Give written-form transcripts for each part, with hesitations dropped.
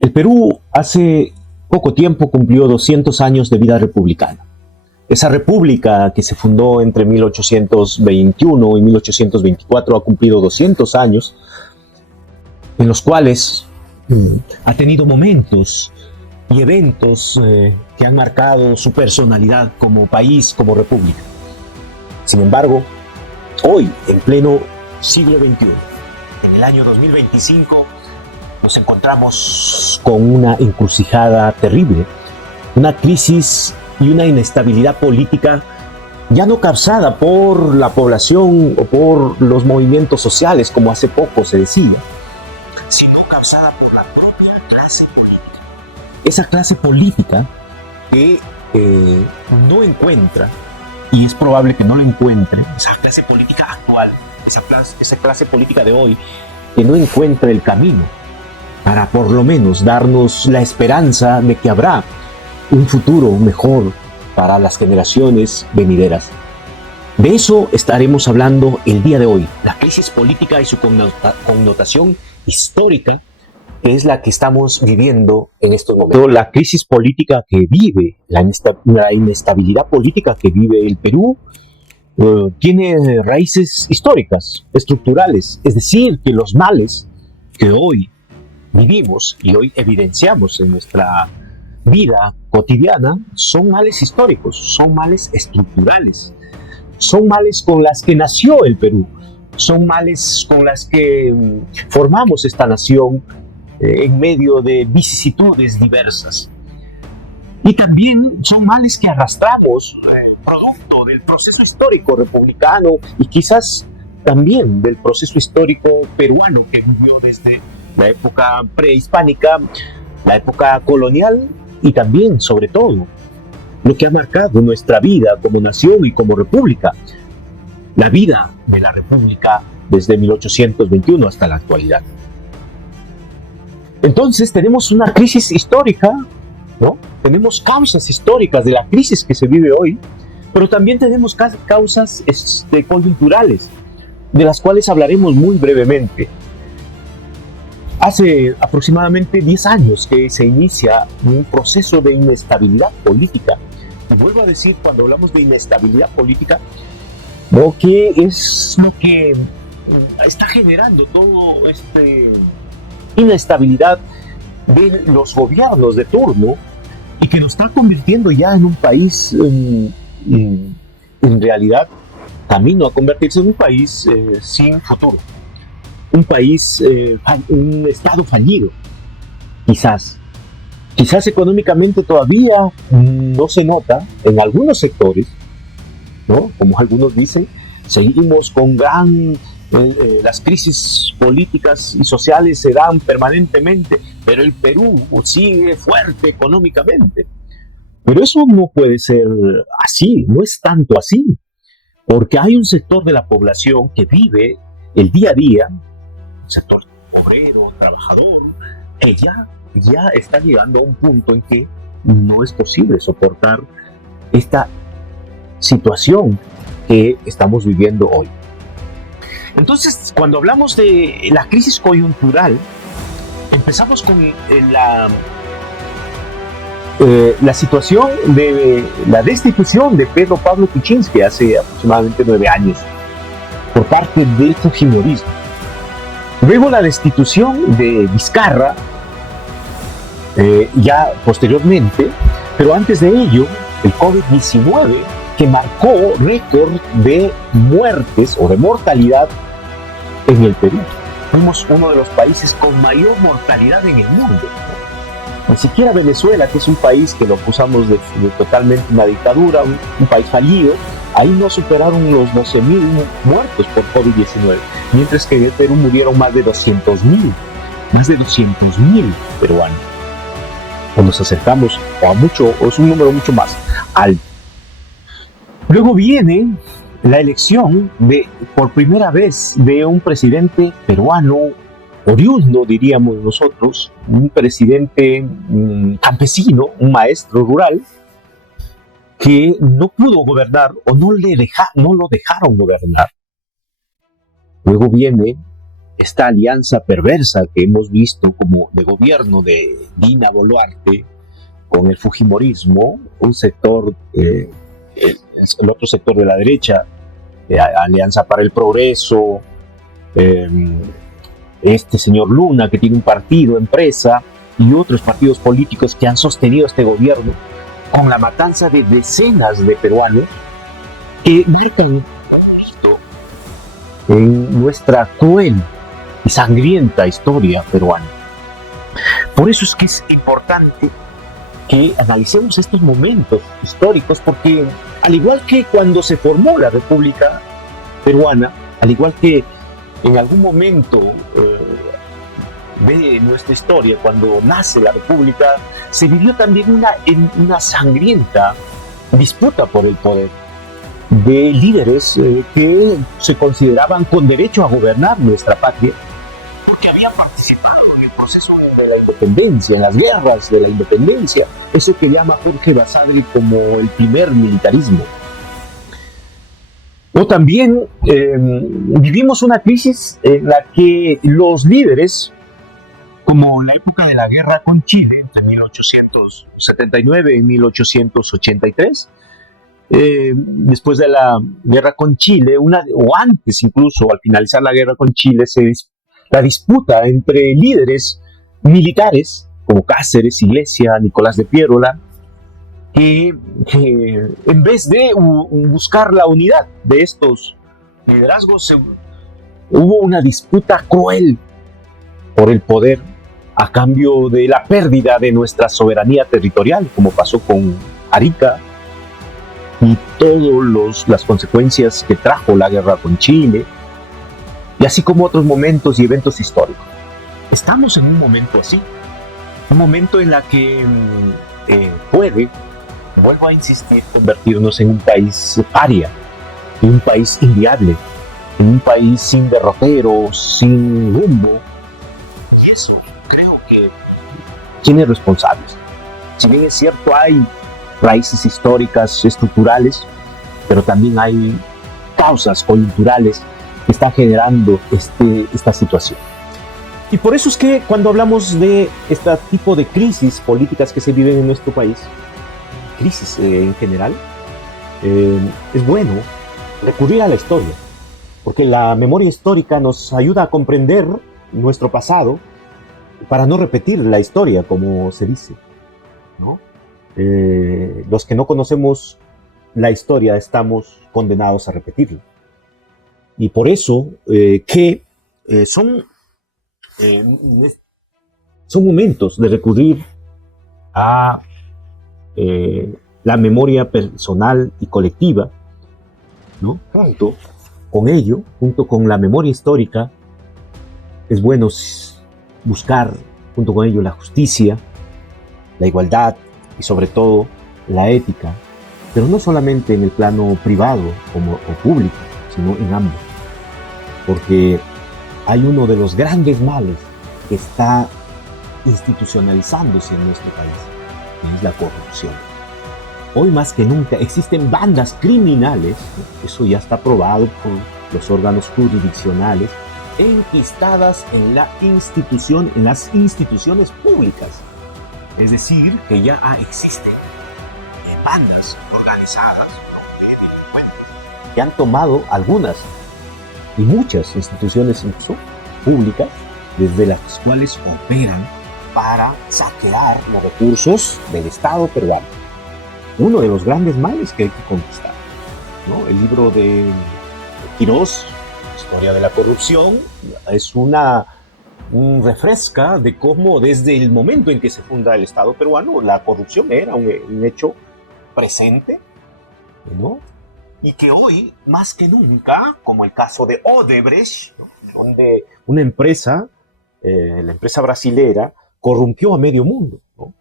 El Perú hace poco tiempo cumplió 200 años de vida republicana. Esa república que se fundó entre 1821 y 1824 ha cumplido 200 años, en los cuales ha tenido momentos y eventos que han marcado su personalidad como país, como república. Sin embargo, hoy, en pleno siglo XXI, en el año 2025, nos encontramos con una encrucijada terrible, una crisis y una inestabilidad política ya no causada por la población o por los movimientos sociales, como hace poco se decía, sino causada por la propia clase política. Esa clase política que no encuentra, y es probable que no lo encuentre, esa clase política actual, esa clase política de hoy, que no encuentra el camino para por lo menos darnos la esperanza de que habrá un futuro mejor para las generaciones venideras. De eso estaremos hablando el día de hoy, la crisis política y su connotación histórica, que es la que estamos viviendo en estos momentos. La crisis política que vive, la inestabilidad política que vive el Perú, tiene raíces históricas, estructurales, es decir, que los males que hoy vivimos y hoy evidenciamos en nuestra vida cotidiana son males históricos, son males estructurales, son males con las que nació el Perú, son males con las que formamos esta nación en medio de vicisitudes diversas. Y también son males que arrastramos producto del proceso histórico republicano y quizás también del proceso histórico peruano que vivió desde la época prehispánica, la época colonial y también, sobre todo, lo que ha marcado nuestra vida como nación y como república, la vida de la república desde 1821 hasta la actualidad. Entonces tenemos una crisis histórica, ¿no? Tenemos causas históricas de la crisis que se vive hoy, pero también tenemos causas coyunturales, de las cuales hablaremos muy brevemente. Hace aproximadamente 10 años que se inicia un proceso de inestabilidad política. Y vuelvo a decir, cuando hablamos de inestabilidad política, lo que es lo que está generando todo inestabilidad de los gobiernos de turno y que nos está convirtiendo ya en un país, en realidad, camino a convertirse en un país sin futuro. Un país, un estado fallido, quizás económicamente todavía no se nota en algunos sectores, ¿no? Como algunos dicen, seguimos con las crisis políticas y sociales se dan permanentemente, pero el Perú sigue fuerte económicamente. Pero eso no puede ser así, no es tanto así, porque hay un sector de la población que vive el día a día, sector obrero, trabajador, que ya está llegando a un punto en que no es posible soportar esta situación que estamos viviendo hoy. Entonces, cuando hablamos de la crisis coyuntural, empezamos con la situación de la destitución de Pedro Pablo Kuczynski hace aproximadamente 9 años por parte del fujimorismo. Luego la destitución de Vizcarra, ya posteriormente, pero antes de ello, el COVID-19, que marcó récord de muertes o de mortalidad en el Perú. Fuimos uno de los países con mayor mortalidad en el mundo. Ni siquiera Venezuela, que es un país que lo acusamos de totalmente una dictadura, un país fallido, ahí no superaron los 12.000 muertos por COVID-19, mientras que en el Perú murieron más de 200.000 peruanos. O nos acercamos o es un número mucho más alto. Luego viene la elección por primera vez de un presidente peruano oriundo, diríamos nosotros, un presidente campesino, un maestro rural, que no pudo gobernar o no lo dejaron gobernar. Luego viene esta alianza perversa que hemos visto como de gobierno de Dina Boluarte con el fujimorismo, un sector, el otro sector de la derecha, Alianza para el Progreso, este señor Luna que tiene un partido, empresa, y otros partidos políticos que han sostenido este gobierno con la matanza de decenas de peruanos que marcan un hito en nuestra cruel y sangrienta historia peruana. Por eso es que es importante que analicemos estos momentos históricos, porque al igual que cuando se formó la República Peruana, al igual que en algún momento de nuestra historia, cuando nace la República, se vivió también una sangrienta disputa por el poder de líderes que se consideraban con derecho a gobernar nuestra patria, porque habían participado en el proceso de la independencia, en las guerras de la independencia, eso que llama Jorge Basadre como el primer militarismo. O también vivimos una crisis en la que los líderes, como en la época de la guerra con Chile, entre 1879 y 1883, después de la guerra con Chile, o antes incluso, al finalizar la guerra con Chile, la disputa entre líderes militares, como Cáceres, Iglesia, Nicolás de Piérola, que en vez de buscar la unidad de estos liderazgos, hubo una disputa cruel por el poder a cambio de la pérdida de nuestra soberanía territorial, como pasó con Arica y todas las consecuencias que trajo la guerra con Chile, y así como otros momentos y eventos históricos. Estamos en un momento así, un momento en la que puede, vuelvo a insistir, convertirnos en un país paria, en un país inviable, en un país sin derroteros, sin rumbo. Y eso creo que tiene responsables. Si bien es cierto, hay raíces históricas, estructurales, pero también hay causas coyunturales que están generando esta situación. Y por eso es que cuando hablamos de este tipo de crisis políticas que se viven en nuestro país, crisis en general, es bueno recurrir a la historia, porque la memoria histórica nos ayuda a comprender nuestro pasado para no repetir la historia, como se dice, ¿no? Los que no conocemos la historia estamos condenados a repetirla. Y por eso son momentos de recurrir a la memoria personal y colectiva, ¿no? Junto con la memoria histórica, es bueno buscar junto con ello la justicia, la igualdad y sobre todo la ética, pero no solamente en el plano privado o público, sino en ambos. Porque hay uno de los grandes males que está institucionalizándose en nuestro país, y es la corrupción. Hoy más que nunca existen bandas criminales, ¿no? Eso ya está probado por los órganos jurisdiccionales, enquistadas en las instituciones públicas. Es decir, que ya existen bandas organizadas, ¿no?, de delincuentes que han tomado algunas y muchas instituciones incluso públicas, desde las cuales operan para saquear los recursos del Estado peruano. Uno de los grandes males que hay que conquistar, ¿no? El libro de Quirós, Historia de la Corrupción, es un refresca de cómo desde el momento en que se funda el Estado peruano, la corrupción era un hecho presente, ¿no? Y que hoy, más que nunca, como el caso de Odebrecht, ¿no?, donde una empresa, la empresa brasilera, corrompió a medio mundo, ¿no?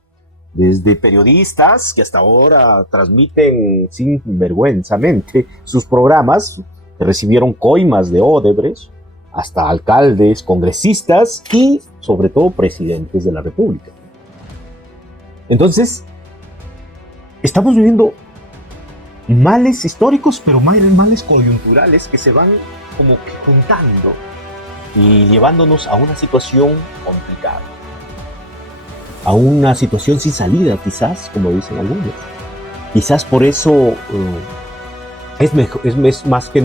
Desde periodistas que hasta ahora transmiten sinvergüenzamente sus programas, que recibieron coimas de Odebrecht, hasta alcaldes, congresistas y sobre todo presidentes de la República. Entonces, estamos viviendo males históricos, pero males coyunturales que se van como que juntando y llevándonos a una situación complicada, a una situación sin salida, quizás, como dicen algunos. Quizás por eso es más que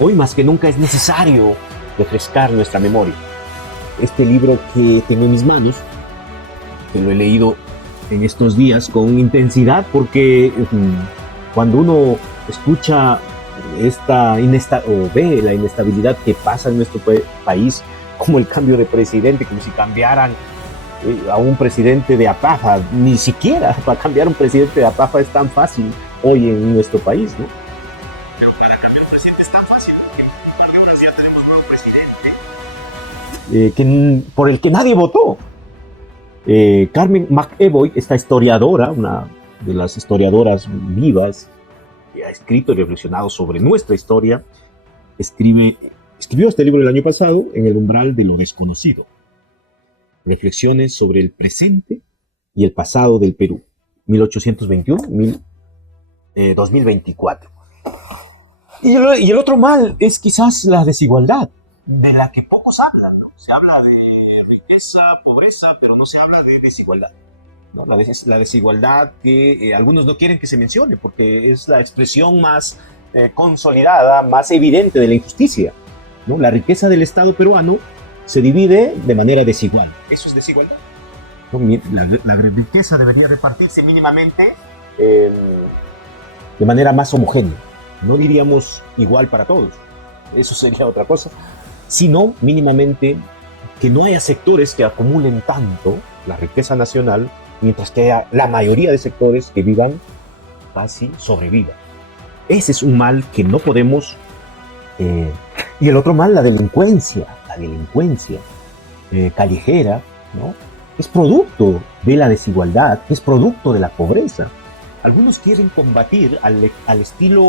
hoy más que nunca es necesario refrescar nuestra memoria. Este libro que tengo en mis manos, que lo he leído en estos días con intensidad, porque cuando uno escucha o ve la inestabilidad que pasa en nuestro país, como el cambio de presidente, como si cambiaran a un presidente de APAFA, ni siquiera para cambiar un presidente de APAFA es tan fácil hoy en nuestro país, ¿no? Pero para cambiar un presidente es tan fácil, porque en un par de horas ya tenemos un nuevo presidente por el que nadie votó. Carmen McEvoy, esta historiadora, una de las historiadoras vivas, que ha escrito y reflexionado sobre nuestra historia, escribió este libro el año pasado, En el umbral de lo desconocido. Reflexiones sobre el presente y el pasado del Perú, 1821-2024. Y el otro mal es quizás la desigualdad, de la que pocos hablan, ¿no? Se habla de riqueza, pobreza, pero no se habla de desigualdad, ¿no? La desigualdad que algunos no quieren que se mencione, porque es la expresión más consolidada, más evidente de la injusticia, ¿no? La riqueza del Estado peruano se divide de manera desigual. ¿Eso es desigualdad? La riqueza debería repartirse mínimamente de manera más homogénea. No diríamos igual para todos, eso sería otra cosa, sino mínimamente que no haya sectores que acumulen tanto la riqueza nacional, mientras que haya la mayoría de sectores que vivan, casi sobrevivan. Ese es un mal que no podemos... y el otro mal, la delincuencia callejera, ¿no? Es producto de la desigualdad, es producto de la pobreza. Algunos quieren combatir al estilo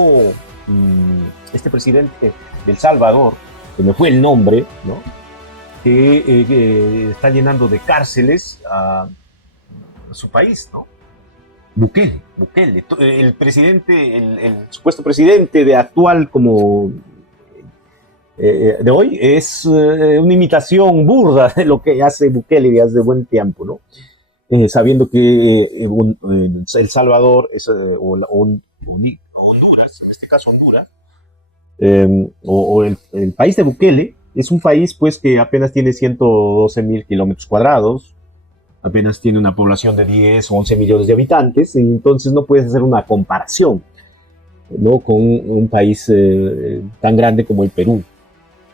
este presidente de El Salvador, que me fue el nombre, ¿no? Que está llenando de cárceles a su país, ¿no? Bukele, el presidente, el supuesto presidente de actual como de hoy es una imitación burda de lo que hace Bukele de hace buen tiempo, ¿no? Sabiendo que El Salvador es, Honduras, en este caso Honduras, el país de Bukele es un país pues que apenas tiene 112,000 kilómetros cuadrados, apenas tiene una población de 10 o 11 millones de habitantes, y entonces no puedes hacer una comparación, ¿no? Con un país tan grande como el Perú,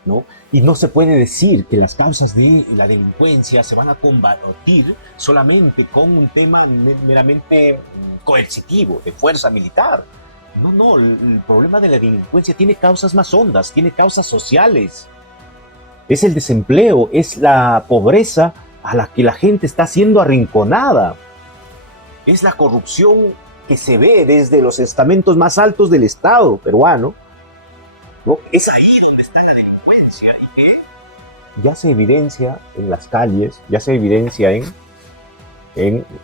¿no? Y no se puede decir que las causas de la delincuencia se van a combatir solamente con un tema meramente coercitivo, de fuerza militar. No, el problema de la delincuencia tiene causas más hondas, tiene causas sociales. Es el desempleo, es la pobreza a la que la gente está siendo arrinconada. Es la corrupción que se ve desde los estamentos más altos del Estado peruano, ¿no? Es ahí donde está la delincuencia y que ya se evidencia en las calles, ya se evidencia en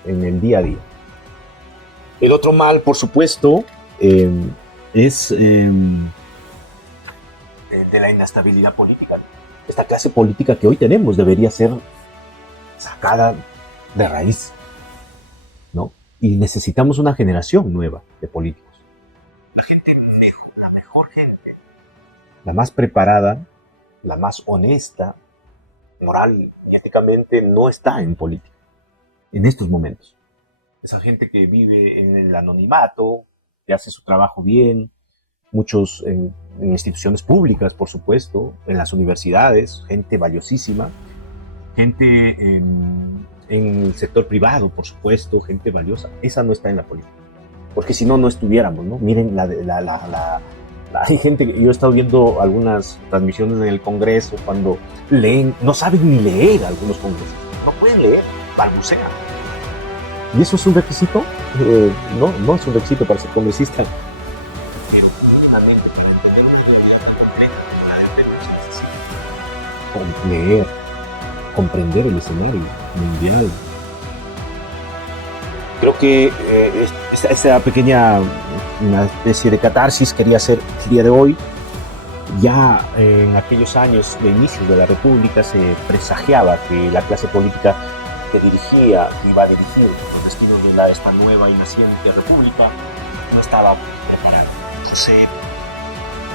el día a día. El otro mal, por supuesto, es de la inestabilidad política. Esta clase política que hoy tenemos debería ser sacada de raíz, ¿no? Y necesitamos una generación nueva de políticos. La mejor gente, la más preparada, la más honesta, moral y éticamente, no está en política en estos momentos. Esa gente que vive en el anonimato, que hace su trabajo bien, muchos en instituciones públicas, por supuesto, en las universidades, gente valiosísima, gente en el sector privado, por supuesto, gente valiosa. Esa no está en la política, porque si no, no estuviéramos, ¿no? Miren, hay gente que yo he estado viendo algunas transmisiones en el Congreso cuando leen, no saben ni leer algunos congresistas, no pueden leer, balbucean. ¿Y eso es un requisito? No es un requisito para ser congresista. Pero mínimamente, para entender una ideología completa, leer, comprender el escenario mundial. Creo que esta pequeña, una especie de catarsis quería hacer el día de hoy, Ya en aquellos años de inicio de la República se presagiaba que la clase política que iba a dirigir los destinos de esta nueva y naciente república, no estaba preparada. Entonces,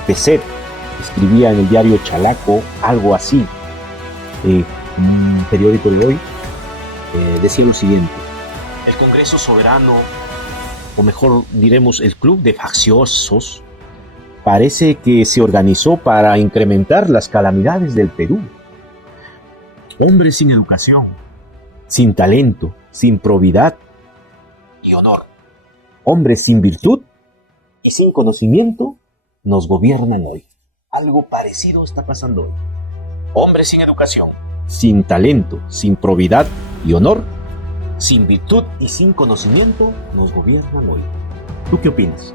Peset escribía en el diario Chalaco algo así, un periódico de hoy, decía lo siguiente: el Congreso Soberano, o mejor diremos el Club de Facciosos, parece que se organizó para incrementar las calamidades del Perú. Hombres sin educación, sin talento, sin probidad y honor. Hombres sin virtud y sin conocimiento nos gobiernan hoy. Algo parecido está pasando hoy. Hombres sin educación, sin talento, sin probidad y honor, sin virtud y sin conocimiento nos gobiernan hoy. ¿Tú qué opinas?